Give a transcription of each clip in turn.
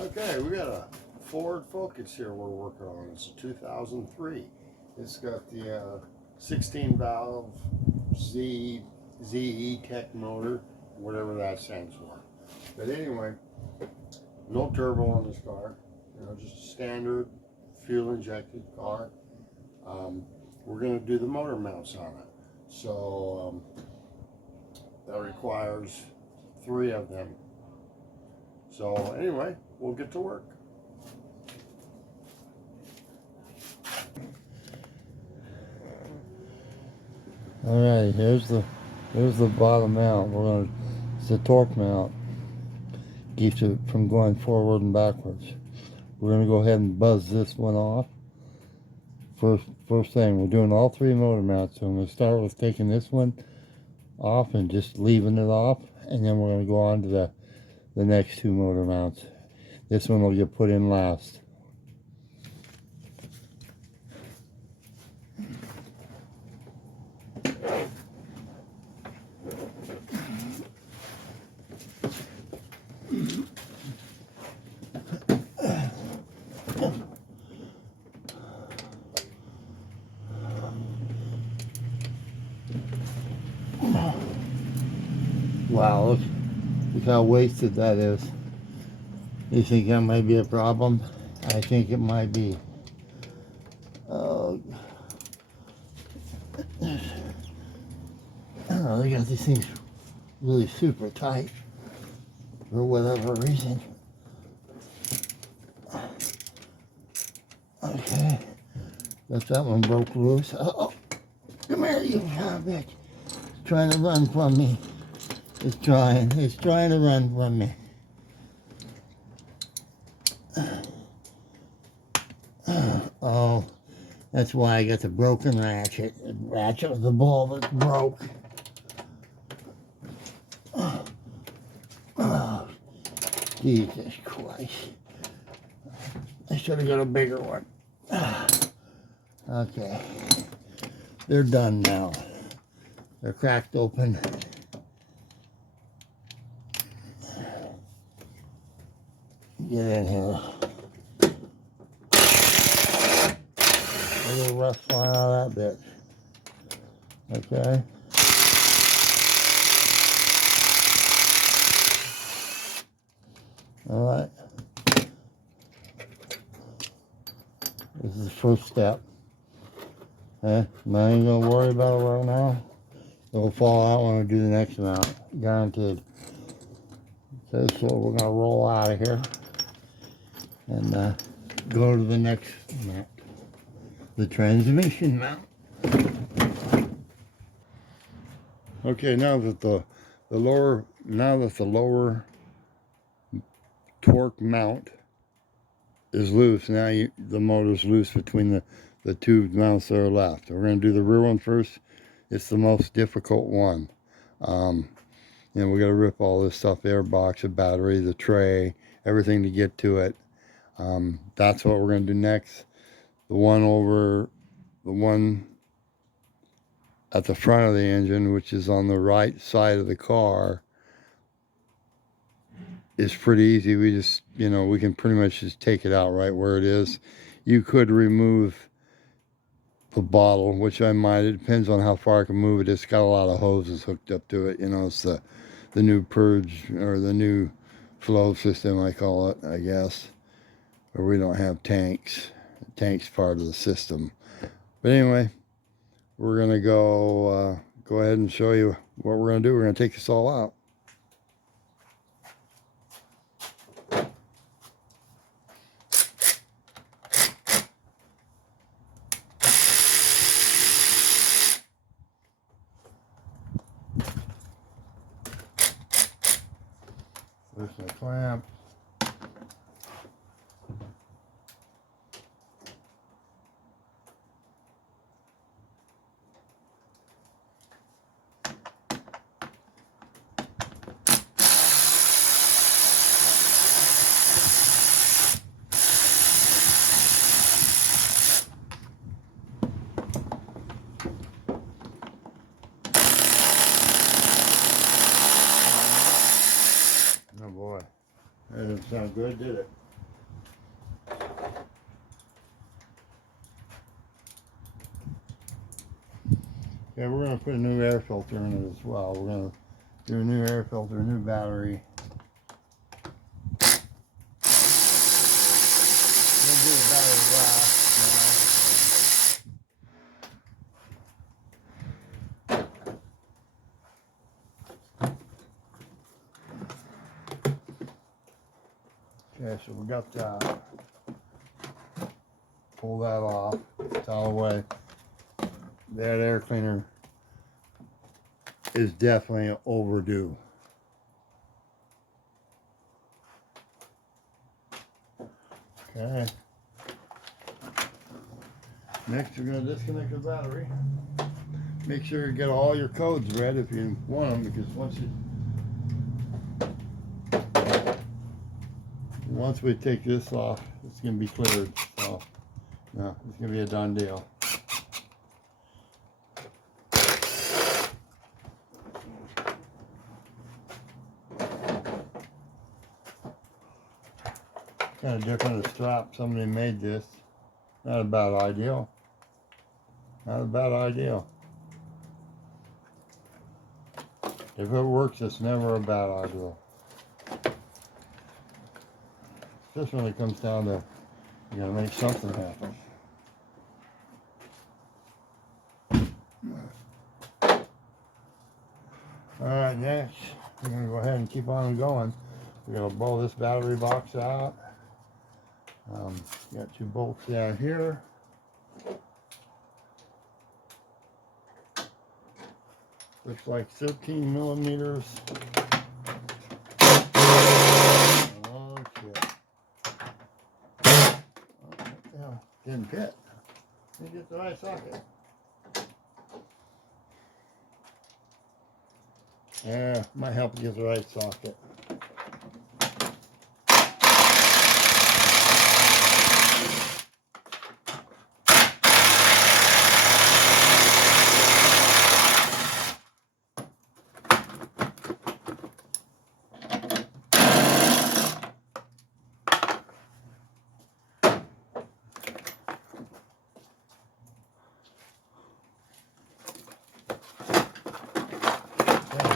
Okay, we got a Ford Focus here we're working on. It's a 2003. It's got the 16 valve ZE Tech motor, whatever that stands for. But anyway, no turbo on this car. You know, just a standard fuel injected car. We're going to do the motor mounts on it. So that requires 3 of them. So anyway, we'll get to work. Alright, here's the bottom mount. It's a torque mount. Keeps it from going forward and backwards. We're gonna go ahead and buzz this one off. First thing, we're doing all 3 motor mounts. So I'm gonna start with taking this one off and just leaving it off, and then we're gonna go on to the next 2 motor mounts. This one will get put in last. Wow, look how wasted that is. You think that might be a problem? I think it might be. Oh, they got these things really super tight for whatever reason. Okay, got that one broke loose. Oh, come here, you son of a bitch. It's trying to run from me. It's trying to run from me. Oh, that's why I got the broken ratchet. The ratchet was the ball that broke. Oh, Jesus Christ. I should have got a bigger one. Okay. They're done now. They're cracked open. Get in here. A little rust flying out of that bitch. Okay. Alright. This is the first step. Okay. I ain't gonna worry about it right now. It'll fall out when we do the next mount. Guaranteed. Okay, so we're gonna roll out of here and go to the next mount. The transmission mount. Okay, now that the lower torque mount is loose, now the motor's loose between the 2 mounts that are left. We're going to do the rear one first. It's the most difficult one. You know, we got to rip all this stuff, the airbox, the battery, the tray, everything to get to it. That's what we're going to do next. The one at the front of the engine, which is on the right side of the car, is pretty easy. We just, you know, we can pretty much just take it out right where it is. You could remove the bottle, which I might. It depends on how far I can move it. It's got a lot of hoses hooked up to it. You know, it's the new purge, or the new flow system, I call it, I guess. Or we don't have tanks. The tank's part of the system. But anyway, we're gonna go ahead and show you what we're gonna do. We're gonna take this all out. There's the clamp. Oh boy, that didn't sound good, did it? Okay, we're gonna put a new air filter in it as well. We're gonna do a new air filter, new battery. We're gonna do the battery last now. Okay, so we got that. Pull that off. It's all away. That air cleaner is definitely overdue. Okay. Next, you're going to disconnect the battery. Make sure you get all your codes read if you want them, because once we take this off, it's going to be cleared. So, no, it's going to be a done deal. Kind of different a strap. Somebody made this. Not a bad idea. Not a bad idea. If it works, it's never a bad idea. Just when it comes down to, you gotta make something happen. Alright, next, we're gonna go ahead and keep on going. We're gonna blow this battery box out. Got 2 bolts down here. Looks like 13 millimeters. Oh shit. Oh, yeah, didn't fit. Didn't get the right socket. Yeah, might help get the right socket.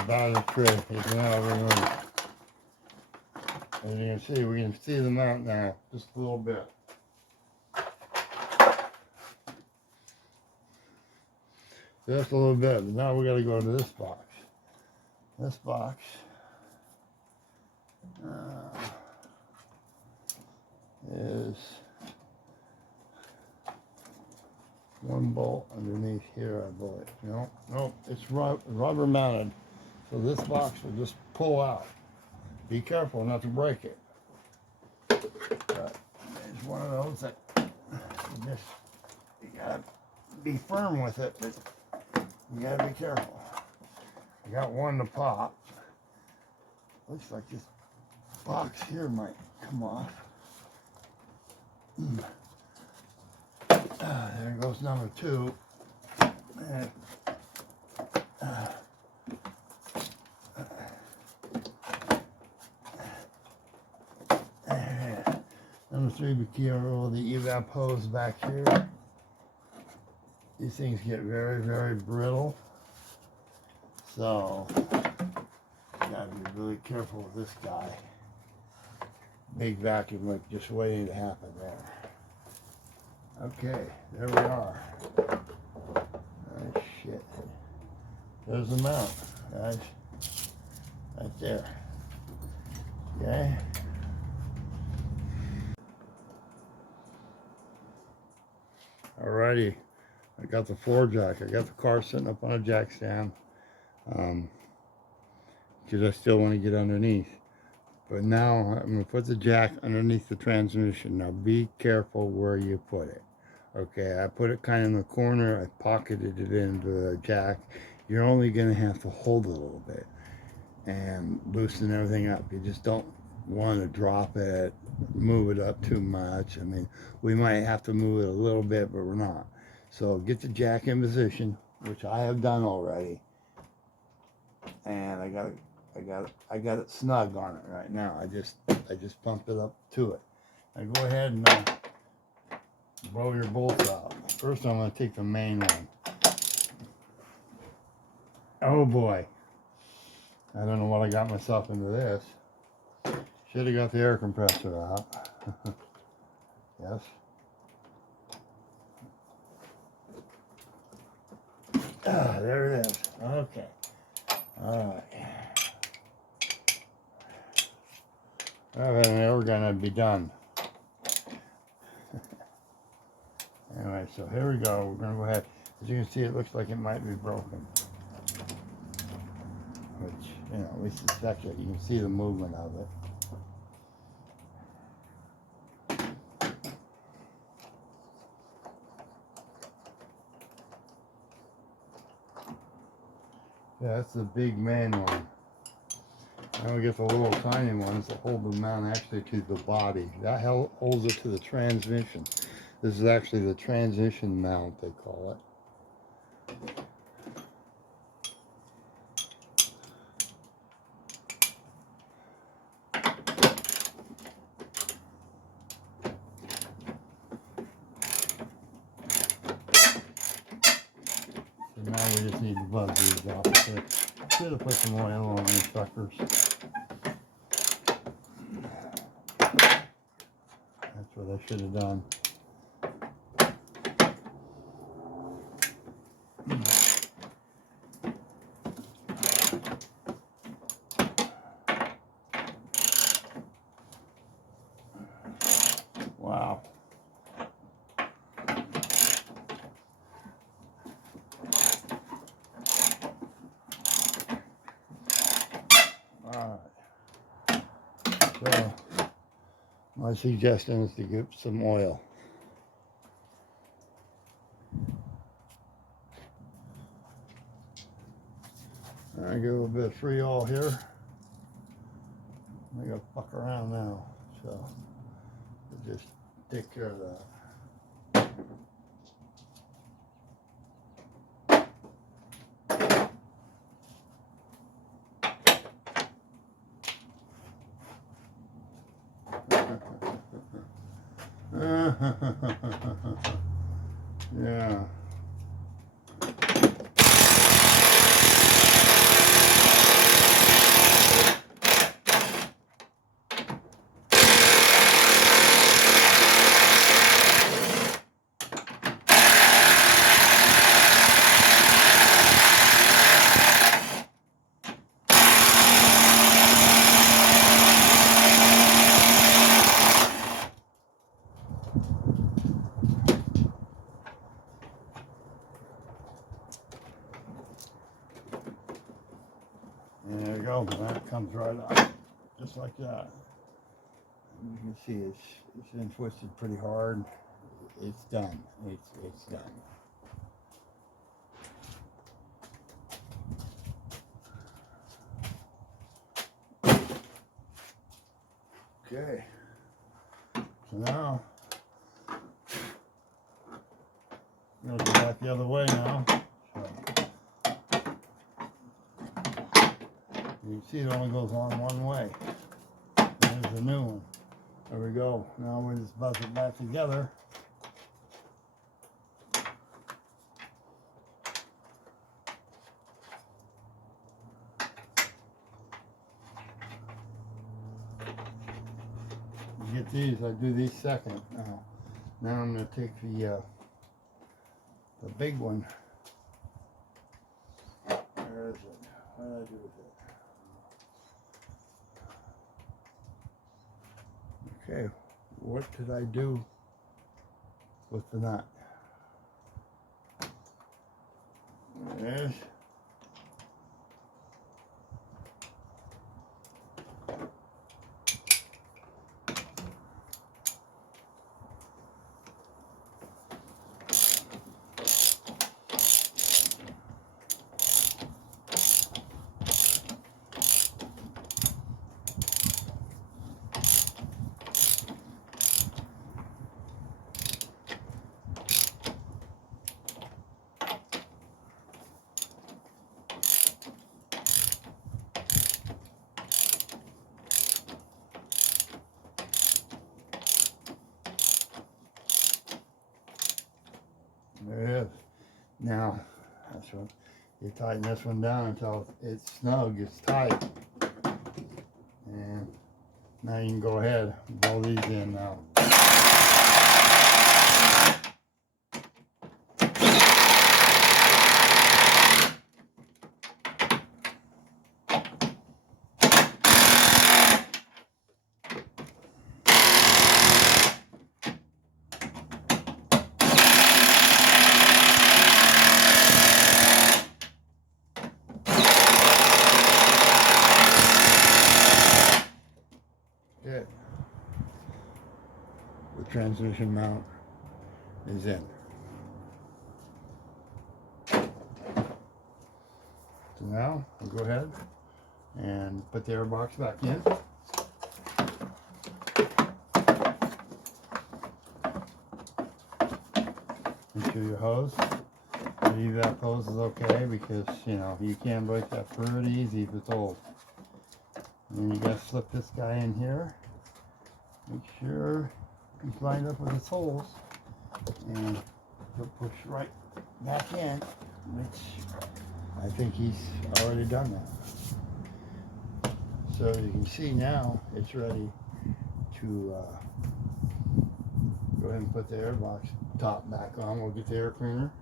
About a trick is now removed. As you can see, we can see the mount now, just a little bit. Just a little bit, but now we got to go to this box. This box is 1 bolt underneath here, I believe. Nope, it's rubber mounted. So this box will just pull out. Be careful not to break it. But it's one of those that you gotta be firm with it, but you gotta be careful. You got one to pop. Looks like this box here might come off. There goes number 2. And, number 3, be careful of the evap hose back here. These things get very, very brittle. So, you gotta be really careful with this guy. Big vacuum leak just waiting to happen there. Okay, there we are. Oh shit. There's the mount, guys. Right there. Okay. Alrighty. I got the floor jack. I got the car sitting up on a jack stand. Because I still want to get underneath. But now I'm going to put the jack underneath the transmission. Now be careful where you put it. Okay, I put it kind of in the corner. I pocketed it into the jack. You're only going to have to hold it a little bit and loosen everything up. You just don't want to drop it, move it up too much. I mean, we might have to move it a little bit, but we're not. So get the jack in position, which I have done already. And I got it snug on it right now. I just pumped it up to it. Now go ahead and blow your bolts out. First I'm going to take the main one. Oh boy. I don't know what I got myself into this. Should have got the air compressor out. Yes. Ah, there it is. Okay. Alright. Well, we're gonna be done. Anyway, so here we go. We're gonna go ahead. As you can see, it looks like it might be broken. Which, you know, we suspect it. You can see the movement of it. Yeah, that's the big man one. Now we get the little tiny ones that hold the mount actually to the body. That holds it to the transmission. This is actually the transmission mount, they call it. So now we just need to buzz these off. Should have put some oil on these suckers. That's what I should have done. Wow. Alright. So, my suggestion is to get some oil. I get a little bit of free oil here. I gotta fuck around now, so we'll just take care of that. Yeah. There you go, that comes right off, just like that. You can see it's been twisted pretty hard. It's done. It's done. Okay. So now I'm gonna go back the other way now. You can see it only goes on one way. There's the new one. There we go. Now we just buzz it back together. You get these, I do these second now. Now I'm going to take the big one. Where is it? What did I do with it? Okay, what did I do with the nut? There it is. There it is. Now, that's what You tighten this one down until it's snug, it's tight. And now you can go ahead and blow these in now. Good. The transmission mount is in. So now I'll go ahead and put the air box back in. Make sure your hose, leave that hose is okay, because you know you can break that pretty easy if it's old. And then you gotta slip this guy in here. Make sure he's lined up with his holes, and he'll push right back in, which I think he's already done that. So as you can see now, it's ready to go ahead and put the air box top back on. We'll get the air cleaner.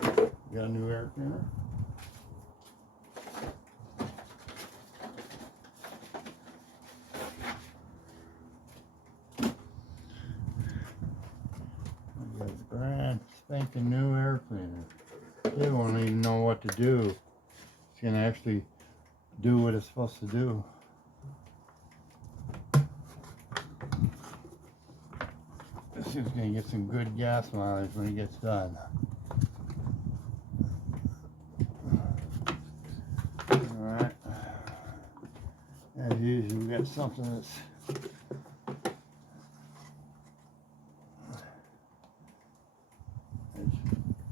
We got a new air cleaner. Brand spanking new air cleaner. It won't even know what to do. It's gonna actually do what it's supposed to do. This is gonna get some good gas mileage when it gets done. Alright. As usual, we got something that's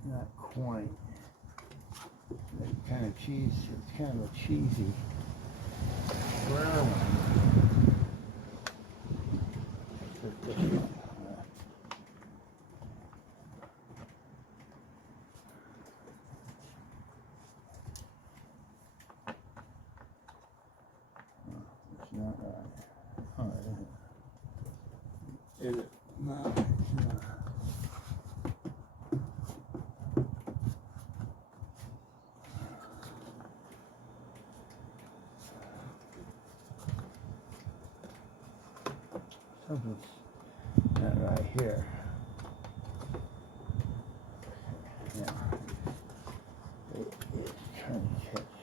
not quite that kind of cheese. It's kind of a cheesy square one. Put this one. It's not right. Oh, is it? No, it's not. Something's not right here. Yeah. It is trying to catch.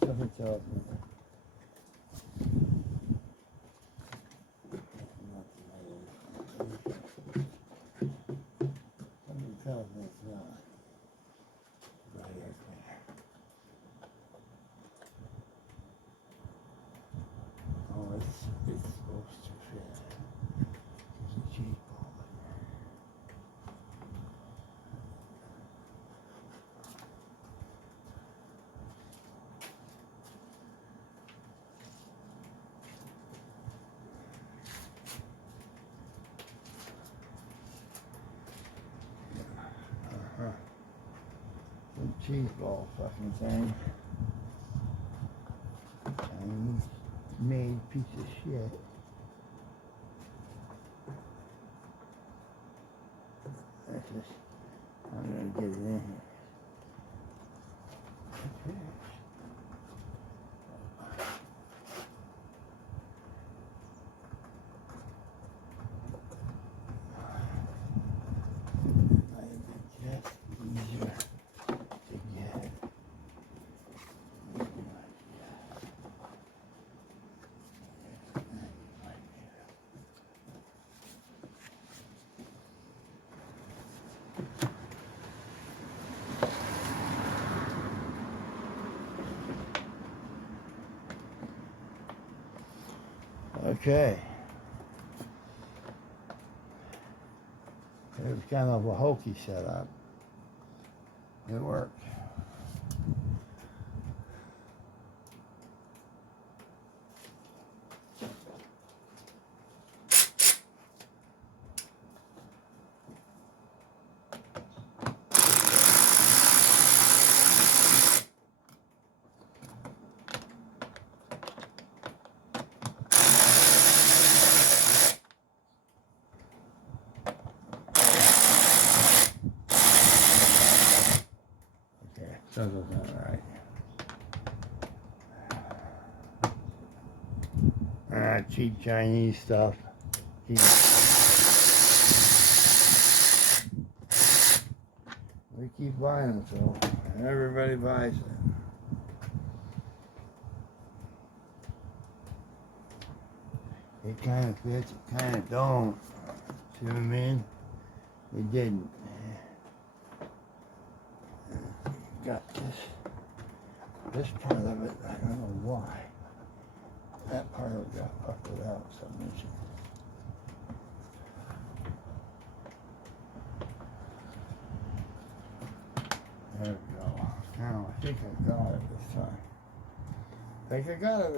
Something tells me. Something tells me it's not. Right here. Oh, it's supposed to fit. There's a cheese ball in there. Some cheese ball fucking thing. Chinese made piece of shit. That's just, I'm gonna get it in here. Might be just easier to get. Okay. It was kind of a hokey setup. It worked. Something's not right. Cheap Chinese stuff. Cheap. We keep buying them, so everybody buys it. It kind of fits, it kind of don't. See what I mean? It didn't. Got this part of it, I don't know why. That part of it got puckered out for some reason. There we go. Now I think I got it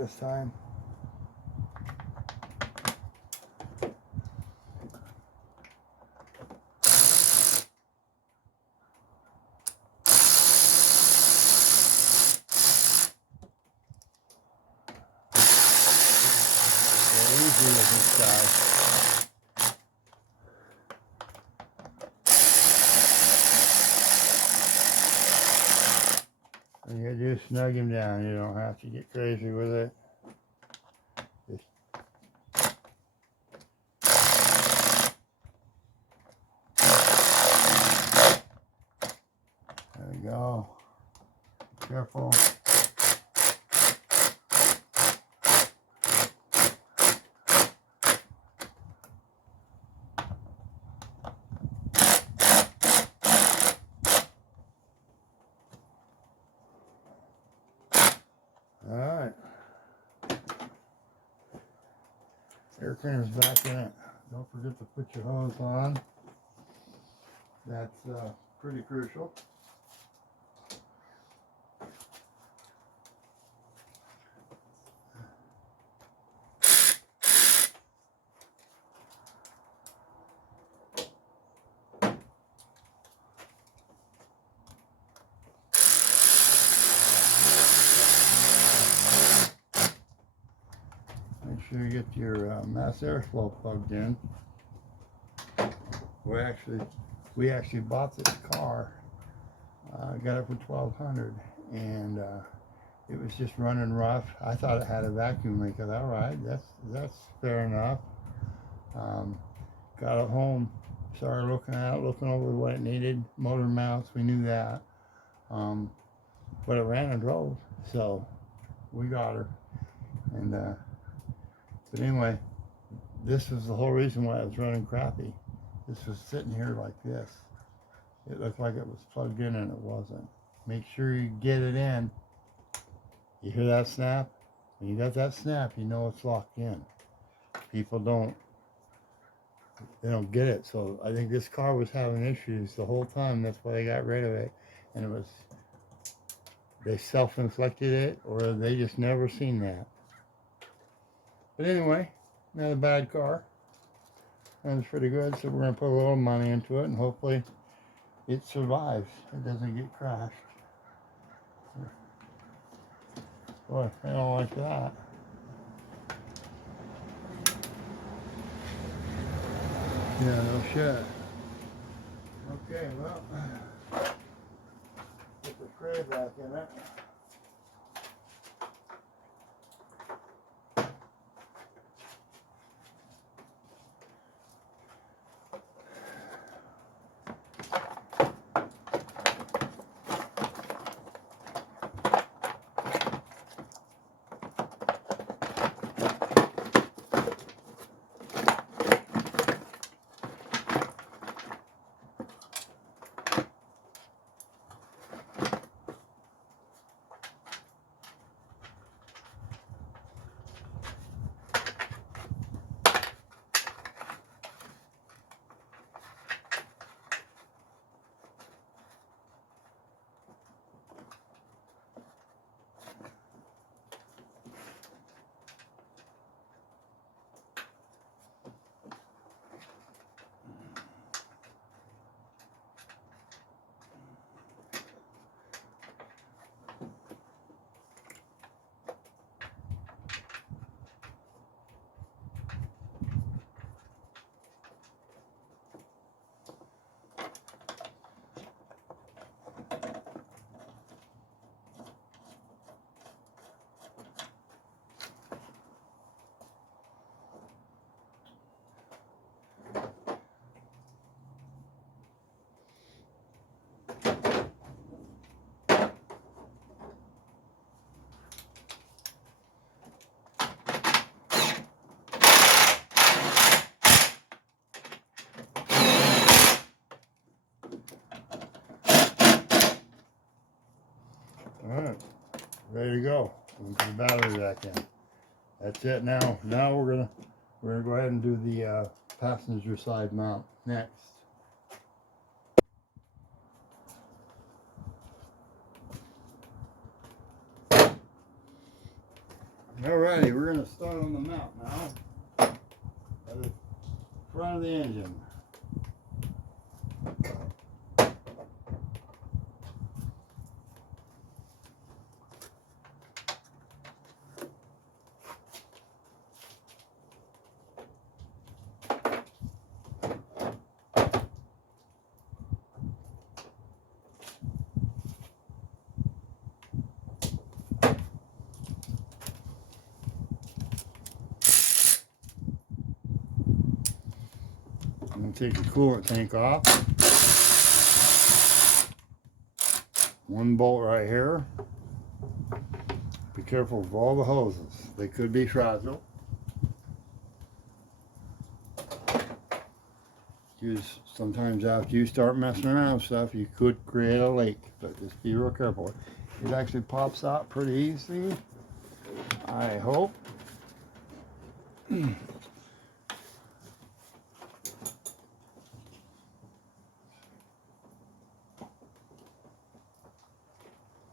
this time. Easy with this guy. And you just snug him down. You don't have to get crazy with it. Just there we go. Be careful. Alright. Air cleaner's back in it. Don't forget to put your hose on. That's pretty crucial. Make sure you get your mass airflow plugged in. We actually bought this car. Got it for $1,200, and it was just running rough. I thought it had a vacuum leak. I thought, all right, that's fair enough. Got it home, started looking over what it needed. Motor mounts, we knew that, but it ran and drove, so we got her. And but anyway, this was the whole reason why it was running crappy. This was sitting here like this. It looked like it was plugged in and it wasn't. Make sure you get it in. You hear that snap? When you got that snap, you know it's locked in. People don't get it. So I think this car was having issues the whole time. That's why they got rid of it. And it was, they self-inflicted it, or they just never seen that. But anyway, not a bad car. Runs pretty good, so we're going to put a little money into it, and hopefully it survives. It doesn't get crashed. Boy, I don't like that. Yeah, no shit. Okay, well, put the tray back in it. Alright, ready to go. We can put the battery back in. That's it now. Now we're gonna go ahead and do the passenger side mount next. Alrighty, we're gonna start on the mount now. At the front of the engine. I'm going to take the coolant tank off. One bolt right here. Be careful of all the hoses. They could be fragile. Sometimes after you start messing around with stuff, you could create a leak. But just be real careful. It actually pops out pretty easy, I hope.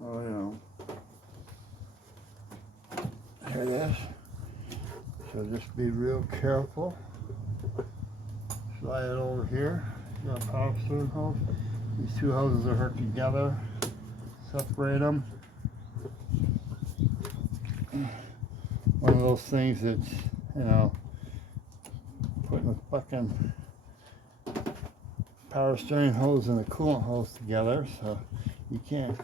Oh, you know. There it is. So just be real careful. Slide it over here. You got a power steering hose. These two hoses are hooked together. Separate them. One of those things that's, you know, putting the fucking power steering hose and the coolant hose together. So you can't,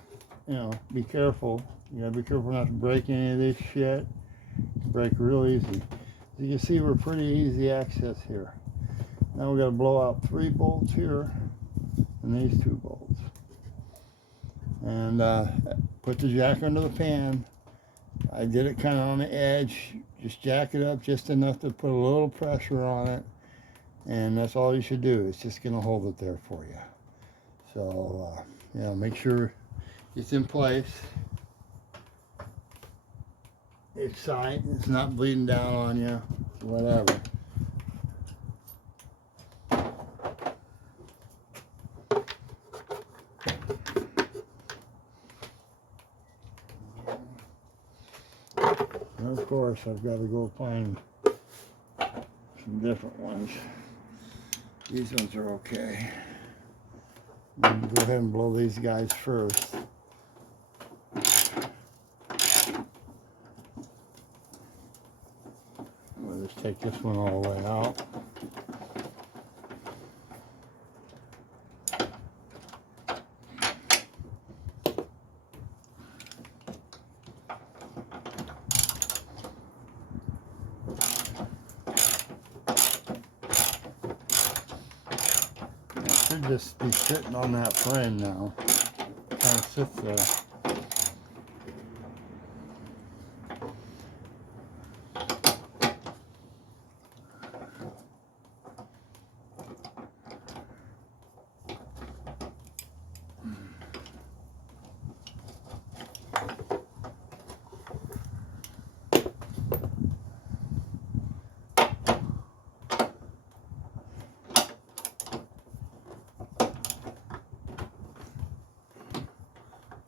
you know, be careful. You gotta be careful not to break any of this shit. Break real easy. As you can see, we're pretty easy access here. Now we gotta blow out 3 bolts here and these 2 bolts. And put the jack under the pan. I did it kind of on the edge. Just jack it up just enough to put a little pressure on it. And that's all you should do. It's just gonna hold it there for you. So, you know, make sure it's in place. It's tight. It's not bleeding down on you. Whatever. And of course, I've got to go find some different ones. These ones are okay. I'm going to go ahead and blow these guys first. We'll just take this one all the way out. Should just be sitting on that frame now. Kind of sits there.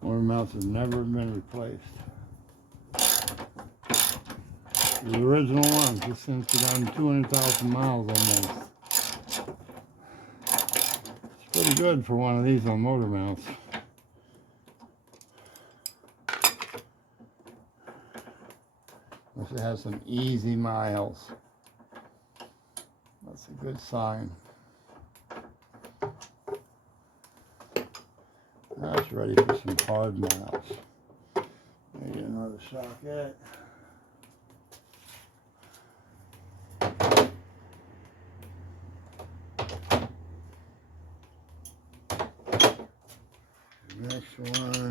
Motor mounts have never been replaced. The original ones, this thing's been on 200,000 miles almost. It's pretty good for one of these on motor mounts. Unless it has some easy miles. That's a good sign. That's ready for some hard mounts. Maybe another socket. Next one.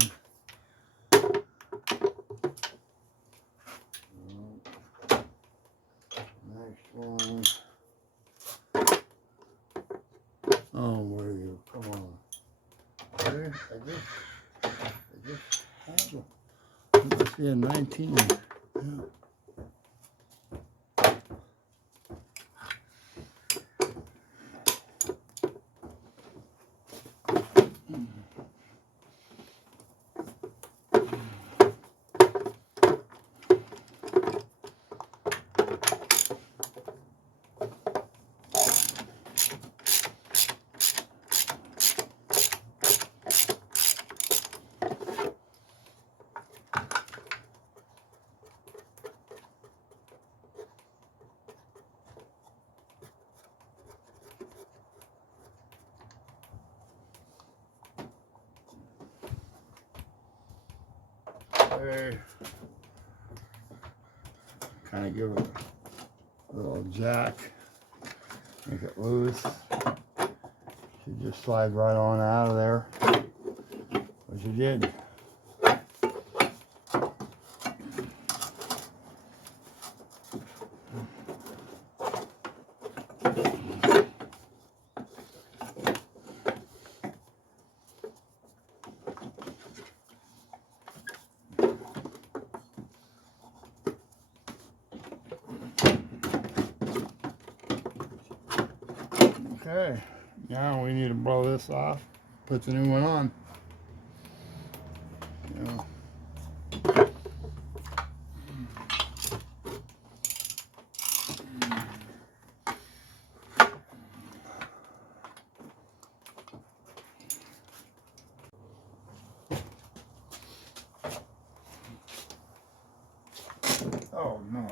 Next one. Oh, where are you? Come on. I just It must be a 19. Yeah. There. Kind of give it a little jack, make it loose. Should just slide right on out of there, which it did. Okay, now we need to blow this off, put the new one on. Yeah. Oh no.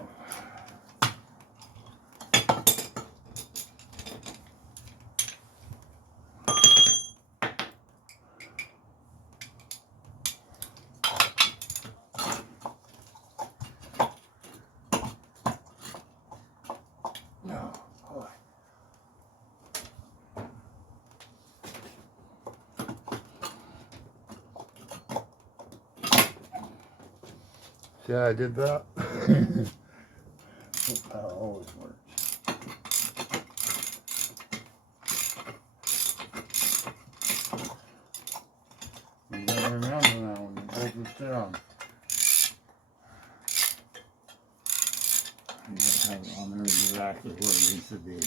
No, boy. See how I did that? That's how it always works. You gotta remember that when you bolt this down. You gotta have it on there exactly where it needs to be.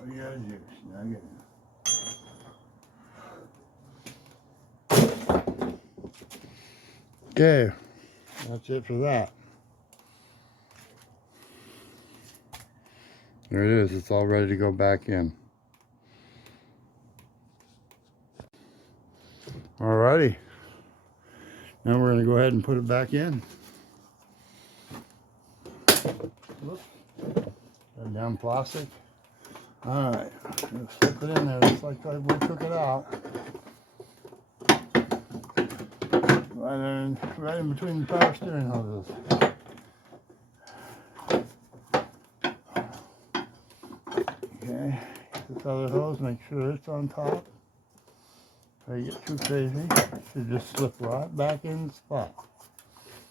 Oh yeah, juice. Now get it. Okay, that's it for that. There it is. It's all ready to go back in. Alrighty. Now we're going to go ahead and put it back in. Whoops. Got down plastic. Alright. Just slip it in there just like we took it out. Right in between the power steering hoses. Okay. This other hose, make sure it's on top. If you get too crazy, it should just slip right back in the spot.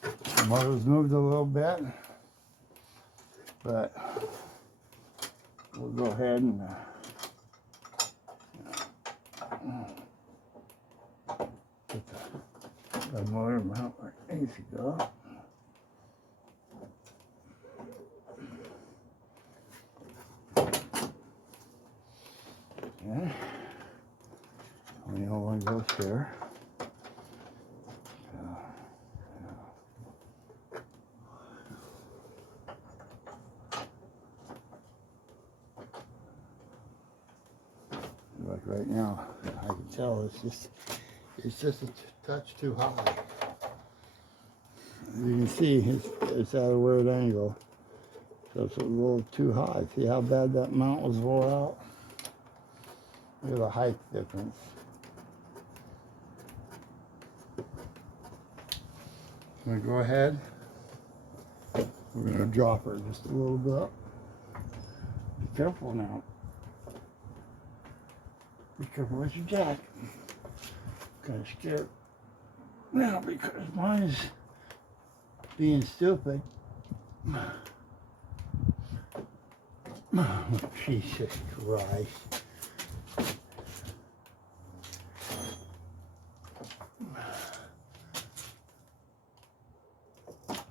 The motor's moved a little bit, but we'll go ahead and get the motor mount where it needs to go. Okay. We know one goes there. right now. I can tell it's just a touch too high. As you can see, it's at a weird angle. So it's a little too high. See how bad that mount was wore out? Look at the height difference. I'm gonna go ahead. We're gonna drop her just a little bit. Be careful now. Be careful with your jack. Kind of scared now because mine is being stupid. Jesus Christ.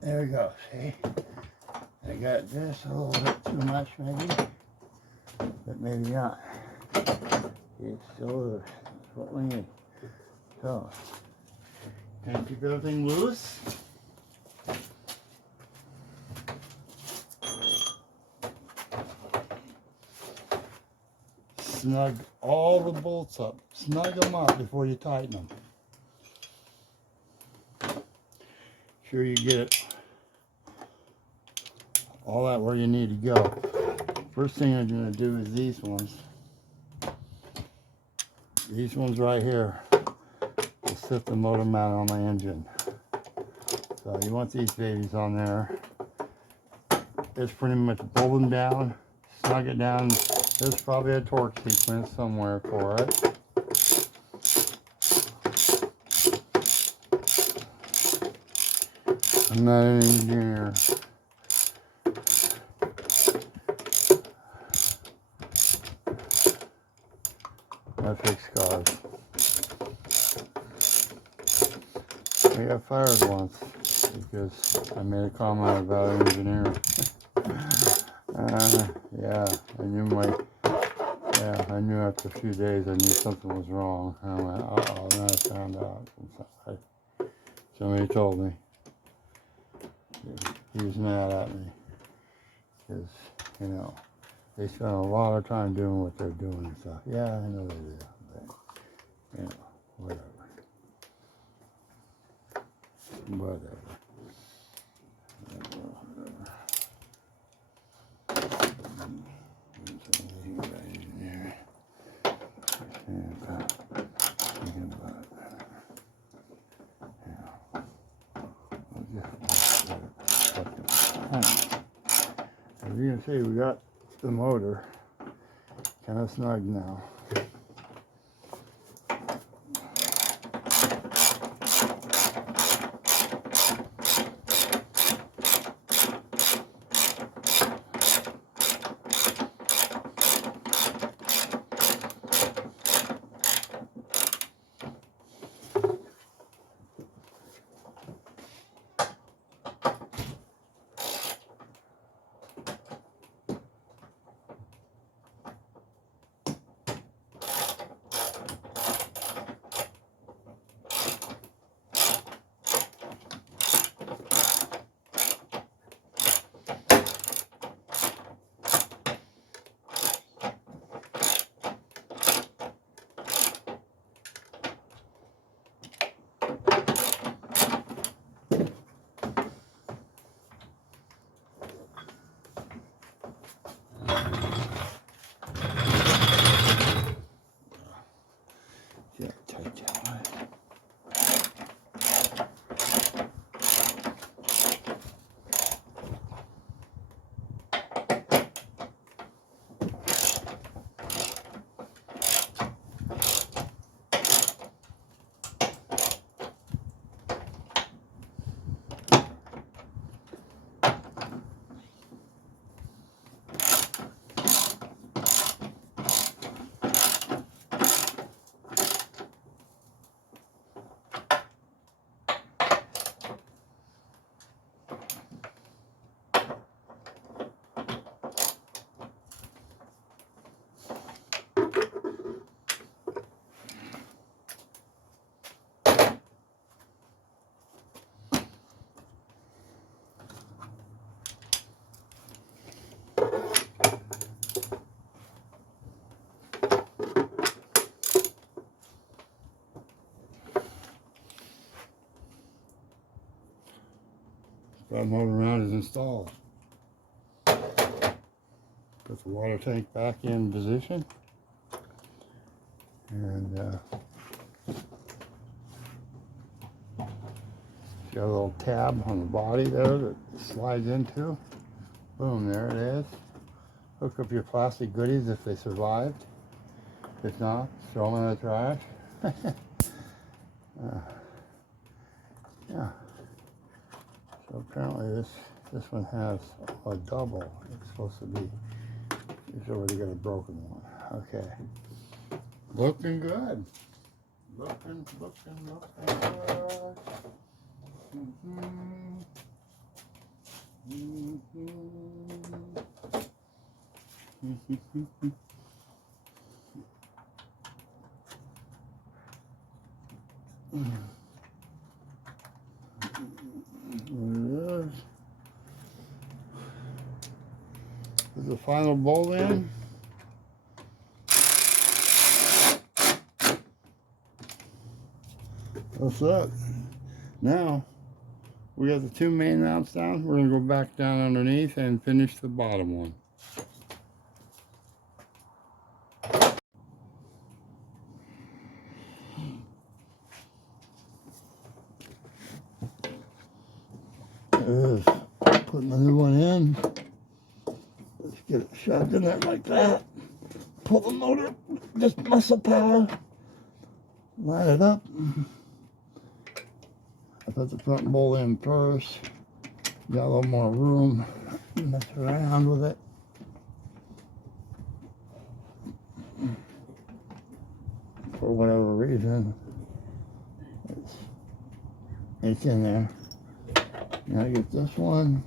There we go, see? I got this a little bit too much maybe, but maybe not. It's still what we need. So, can I keep everything loose? Snug all the bolts up. Snug them up before you tighten them. Sure you get it all that where you need to go. First thing I'm going to do is these ones. These ones right here will sit the motor mount on the engine. So you want these babies on there. It's pretty much bolt them down, snug it down. There's probably a torque sequence somewhere for it. I'm not an engineer. I fix cars. I got fired once because I made a comment about an engineer. I knew after a few days I knew something was wrong. And I went, uh-oh, then I found out. Somebody told me. He was mad at me because, you know, they spend a lot of time doing what they're doing and stuff. Yeah, I know they do, but, you know, whatever. As you can see, we got the motor kind of snug now. bottom motor mount is installed. Put the water tank back in position. And got a little tab on the body there that it slides into. Boom, there it is. Hook up your plastic goodies if they survived. If not, throw them in the trash. Yeah. So apparently this one has a double. It's supposed to be. It's already got a broken one. Okay. Looking good. Looking good. There it is. This is the final bolt in. That's it. Now, we got the two main mounts down. We're going to go back down underneath and finish the bottom one. There it is. Putting the new one in. Let's get it shoved in there like that. Pull the motor, just muscle power. Line it up. I put the front bolt in first. Got a little more room. Mess around with it. For whatever reason, it's in there. Now I get this one.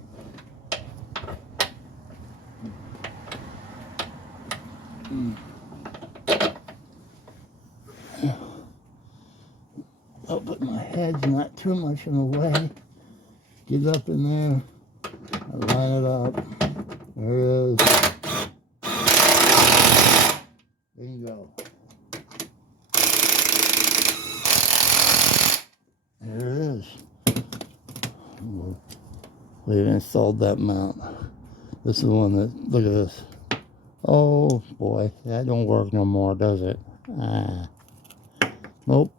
Oh, but my head's not too much in the way. Get up in there. I line it up. There it is. Bingo. There it is. We've installed that mount. This is the one that, look at this. Oh boy, that don't work no more, does it? Nope.